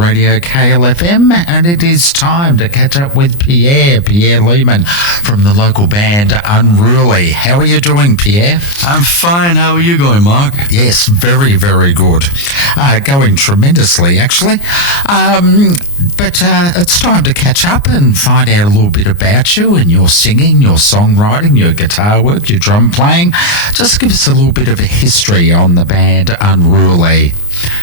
radio KLFM, and it is time to catch up with Pierre Lehman from the local band Unruly. How are you doing, Pierre? I'm fine. How are you going, Mark? Yes, very, very good. Going tremendously, actually. But it's time to catch up and find out a little bit about you and your singing, your songwriting, your guitar work, your drum playing. Just give us a little bit of a history on the band Unruly.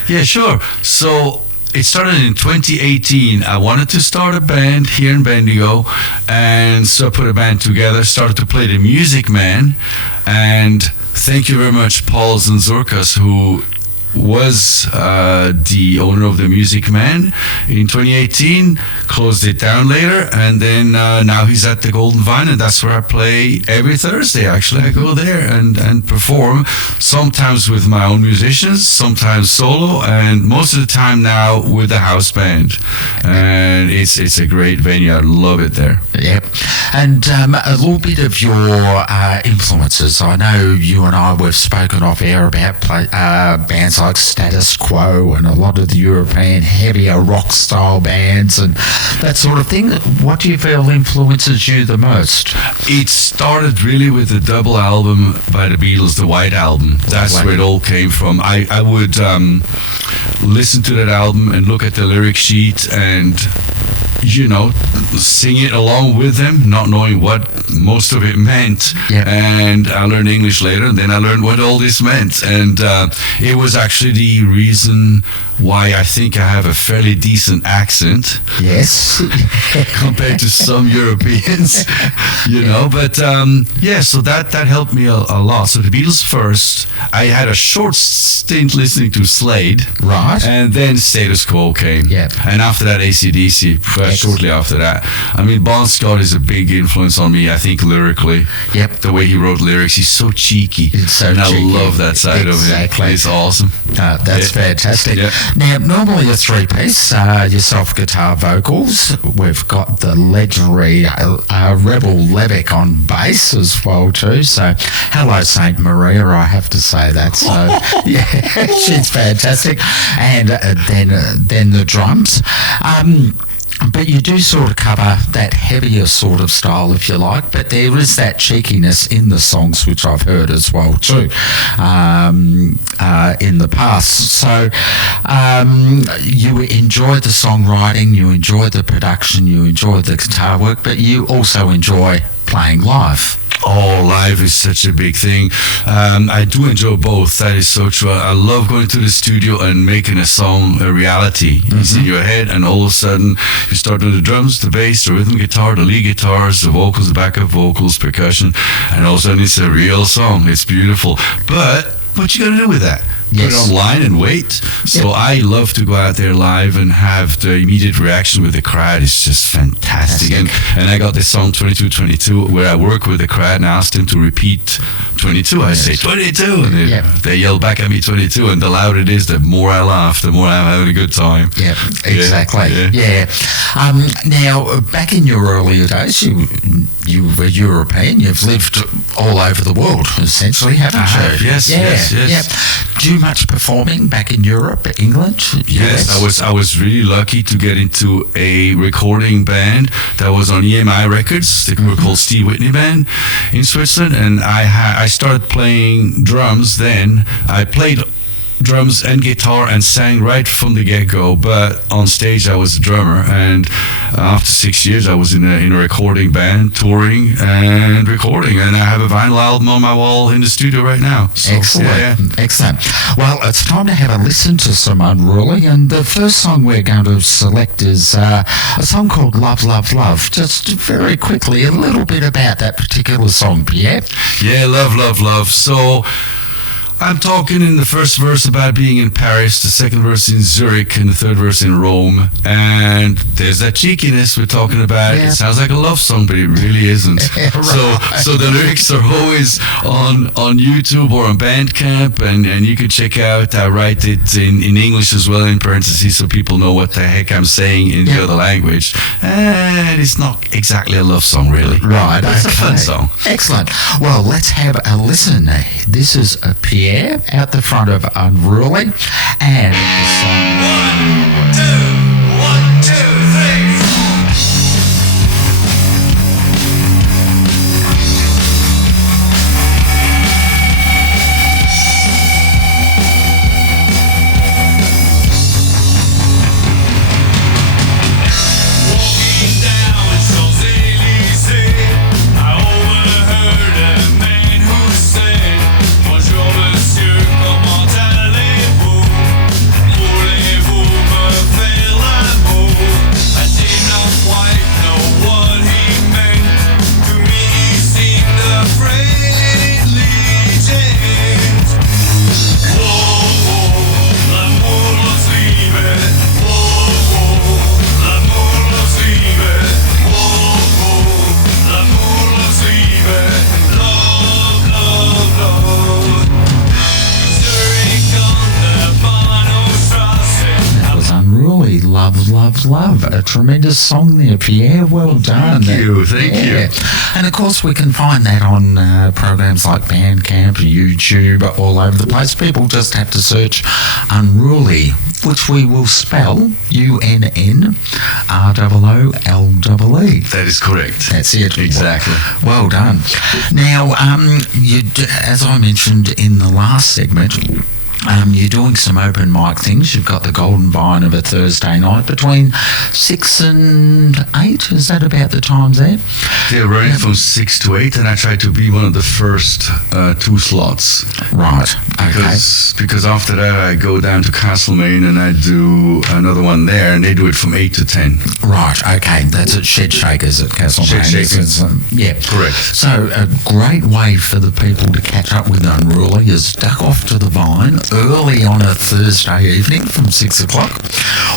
Yeah, sure. So it started in 2018. I wanted to start a band here in Bendigo, and so I put a band together, started to play the Music Man, and thank you very much, Paul Zanzurkas, who was the owner of the Music Man in 2018, closed it down later, and then now he's at the Golden Vine, and that's where I play every Thursday. Actually, I go there and perform, sometimes with my own musicians, sometimes solo, and most of the time now with the house band. And it's a great venue. I love it there. Yep. And a little bit of your influences. I know you and I, we've spoken off air about bands like Status Quo and a lot of the European heavier rock style bands and that sort of thing. What do you feel influences you the most? It started really with the double album by the Beatles, the White Album. That's where it all came from. I would listen to that album and look at the lyric sheet and, you know, sing it along with them, not knowing what most of it meant. Yep. And I learned English later, and then I learned what all this meant. And it was actually the reason why I think I have a fairly decent accent. Yes. Compared to some Europeans, you know. But yeah, so that helped me a lot. So the Beatles first. I had a short stint listening to Slade. Right. And then Status Quo came. Yep. And after that, AC/DC. Shortly after that. I mean, Bon Scott is a big influence on me, I think, lyrically. Yep. The way he wrote lyrics, he's so cheeky. It's so and cheeky. I love that side of him. It's awesome. That's fantastic. Yeah. Now, normally a three-piece, yourself, guitar, vocals. We've got the legendary Rebel Levick on bass as well too. So, hello, Saint Maria. I have to say that. So, yeah, she's fantastic. And then the drums. But you do sort of cover that heavier sort of style, if you like, but there is that cheekiness in the songs, which I've heard as well too, in the past. So you enjoy the songwriting, you enjoy the production, you enjoy the guitar work, but you also enjoy playing live. Oh, live is such a big thing. I do enjoy both. That is so true. I love going to the studio and making a song a reality. It's in your head, and all of a sudden you start doing the drums, the bass, the rhythm guitar, the lead guitars, the vocals, the backup vocals, percussion, and all of a sudden it's a real song. It's beautiful. But what you got to do with that? Yes. Put it online and wait. So I love to go out there live and have the immediate reaction with the crowd. It's just fantastic. And I got this song 2222 where I work with the crowd and I asked them to repeat 22. I say 22 and they yell back at me 22, and the louder it is, the more I laugh, the more I'm having a good time. Yeah, exactly. Yeah. Now, back in your earlier days, you were European. You've lived all over the world, essentially, haven't you? Yes. Do you much performing back in Europe, England? Yes, I was really lucky to get into a recording band that was on EMI Records. They were called Steve Whitney Band in Switzerland, and I started playing drums then. I played drums and guitar and sang right from the get-go, but on stage I was a drummer, and after 6 years I was in a recording band, touring and recording, and I have a vinyl album on my wall in the studio right now. So, Excellent. Well, it's time to have a listen to some Unruly, and the first song we're going to select is a song called Love, Love, Love. Just very quickly, a little bit about that particular song, Pierre. Yeah, Love, Love, Love. So I'm talking in the first verse about being in Paris, the second verse in Zurich, and the third verse in Rome. And there's that cheekiness we're talking about. Yeah. It sounds like a love song, but it really isn't. Right. So the lyrics are always on YouTube or on Bandcamp, and you can check out. I write it in English as well, in parentheses, so people know what the heck I'm saying in the other language. And it's not exactly a love song, really. Right, but it's a fun song. Excellent. Well, let's have a listen. This is Pierre out the front of Unruly, and the song 1, 2 Love, Love, Love. A tremendous song there, Pierre. Well done. Thank you. And of course, we can find that on programs like Bandcamp, YouTube, all over the place. People just have to search Unruly, which we will spell UNNROOLLE. That is correct. That's it. Exactly. Well done. Now, as I mentioned in the last segment, you're doing some open mic things. You've got the Golden Vine of a Thursday night between 6 and 8. Is that about the times there? They're running from 6 to 8, and I try to be one of the first 2 slots. Right. Okay. Because after that I go down to Castlemaine and I do another one there, and they do it from 8 to 10. Right. Okay. That's at Shed Shakers at Castlemaine. Shed Shakers. Yeah. Correct. So a great way for the people to catch up with Unruly is duck off to the Vine early on a Thursday evening from 6 o'clock,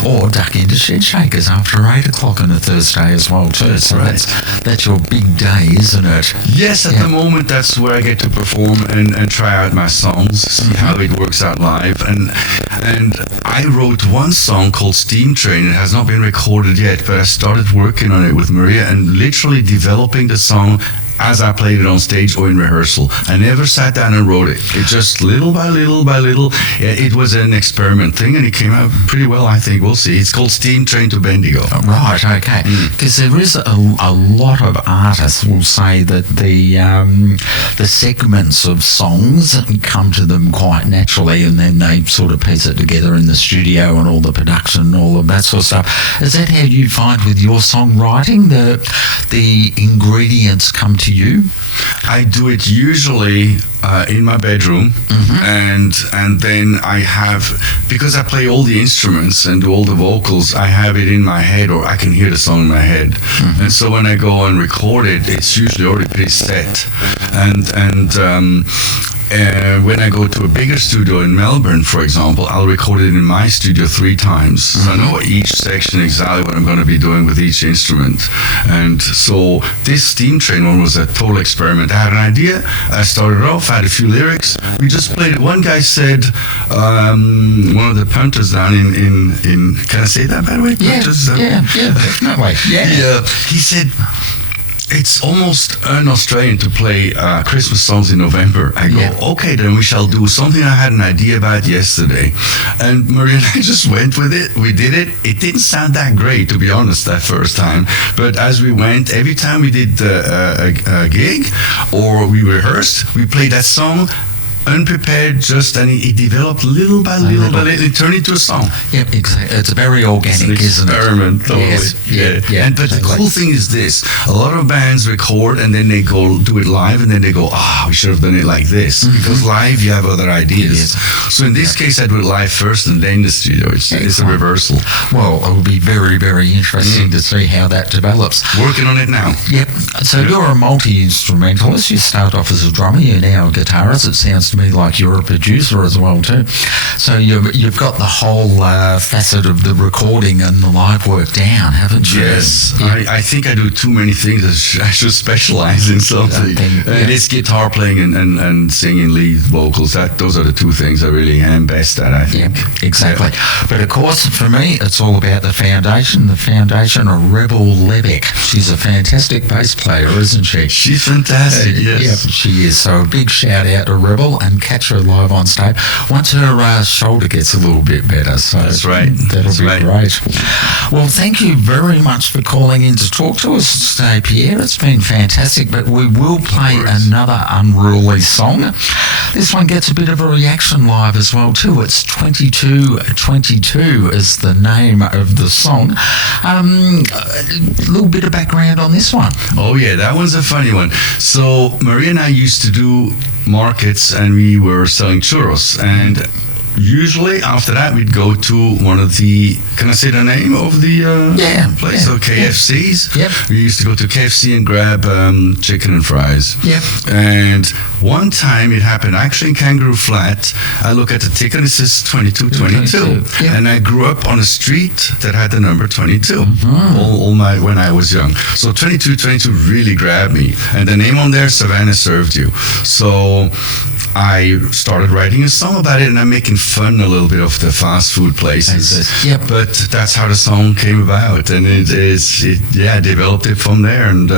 or duck into Shed Shakers after 8 o'clock on a Thursday as well too. So right. that's your big day, isn't it? Yes, at the moment that's where I get to perform and try out my songs, see how it works out live. And I wrote one song called Steam Train. It has not been recorded yet, but I started working on it with Maria and literally developing the song as I played it on stage or in rehearsal. I never sat down and wrote it. It just little by little by little, it was an experiment thing, and it came out pretty well, I think. We'll see. It's called Steam Train to Bendigo. Right, okay. Because there is a lot of artists will say that the segments of songs come to them quite naturally, and then they sort of piece it together in the studio and all the production and all of that sort of stuff. Is that how you find with your songwriting? The ingredients come to you? I do it usually in my bedroom, and then I have, because I play all the instruments and do all the vocals, I have it in my head, or I can hear the song in my head. And so when I go and record it, it's usually already pretty set. And when I go to a bigger studio in Melbourne, for example, I'll record it in my studio 3 times. So I know each section exactly what I'm going to be doing with each instrument. And so this Steam Train one was a total experiment. I had an idea. I started off, I had a few lyrics. We just played it. One guy said, one of the punters down in can I say that, by the way? Yeah, Punters, definitely. Yeah. He said, it's almost un-Australian to play Christmas songs in November. I go, okay, then we shall do something I had an idea about yesterday. And Maria and I just went with it. We did it. It didn't sound that great, to be honest, that first time. But as we went, every time we did a gig or we rehearsed, we played that song unprepared, and it developed little by little by little. It turned into a song. Yep, exactly. It's very organic, isn't it? Experiment, totally. Yes. Yeah. But the cool thing is this: a lot of bands record and then they go do it live, and then they go, we should have done it like this, because live you have other ideas. Yes. So in this case, I do it live first and then the studio. It's a reversal. Well, it will be very, very interesting to see how that develops. Working on it now. Yep. So you're a multi-instrumentalist. You start off as a drummer. You're now a guitarist. It sounds to me like you're a producer as well too. So you've got the whole facet of the recording and the live work down, haven't you? Yes. Yeah. I think I do too many things. I should specialize in something. It's guitar playing and singing lead vocals. Those are the 2 things I really am best at, I think. Yeah, exactly. Yeah. But of course, for me, it's all about the foundation. The foundation of Rebel Levick. She's a fantastic bass player, isn't she? She's fantastic, yes. Yeah, she is. So a big shout out to Rebel, and catch her live on stage once her shoulder gets a little bit better. So that's right. That'll be great. Well, thank you very much for calling in to talk to us today, Pierre. It's been fantastic, but we will play another Unruly song. This one gets a bit of a reaction live as well too. It's 2222 is the name of the song. A little bit of background on this one. Oh yeah, that one's a funny one. So Maria and I used to do markets, and we were selling churros, and usually after that we'd go to one of the, can I say the name of the place? So KFCs. Yep. We used to go to KFC and grab chicken and fries. Yep. And one time it happened actually in Kangaroo Flat. I look at the ticket and it says 2222. Yep. And I grew up on a street that had the number 22 when I was young. So 2222 really grabbed me. And the name on there, Savannah Served You. So I started writing a song about it, and I'm making fun a little bit of the fast food places. Yep. But that's how the song came about, and I developed it from there, and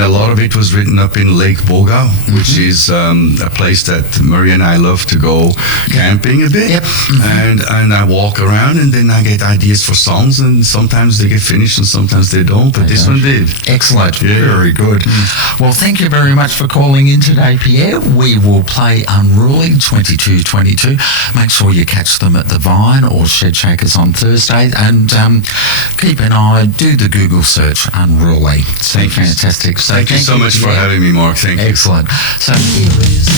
a lot of it was written up in Lake Boga, which is a place that Maria and I love to go camping a bit. Yep. And I walk around, and then I get ideas for songs, and sometimes they get finished and sometimes they don't, but this one did. Excellent. Yeah. Very good. Well, thank you very much for calling in today, Pierre. We will play Unruly 2222. Make sure you catch them at the Vine or Shed Shakers on Thursday, and keep an eye, do the Google search, Unruly. So Thank you. fantastic. So Thank you so much for having me, Mark. Thank you. Excellent. So here is...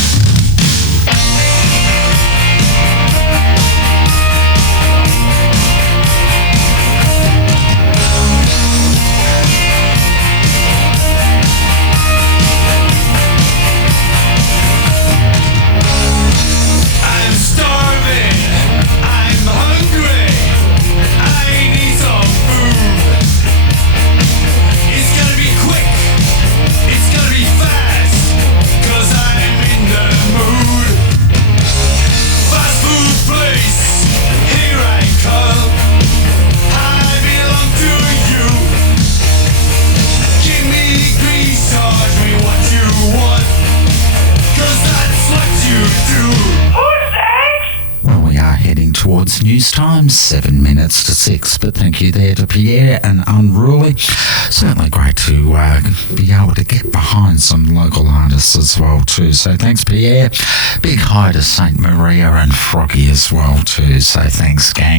towards news time, 7 minutes to 6. But thank you there to Pierre and Unruly. Certainly great to be able to get behind some local artists as well too. So thanks, Pierre. Big hi to St. Maria and Froggy as well too. So thanks, gang.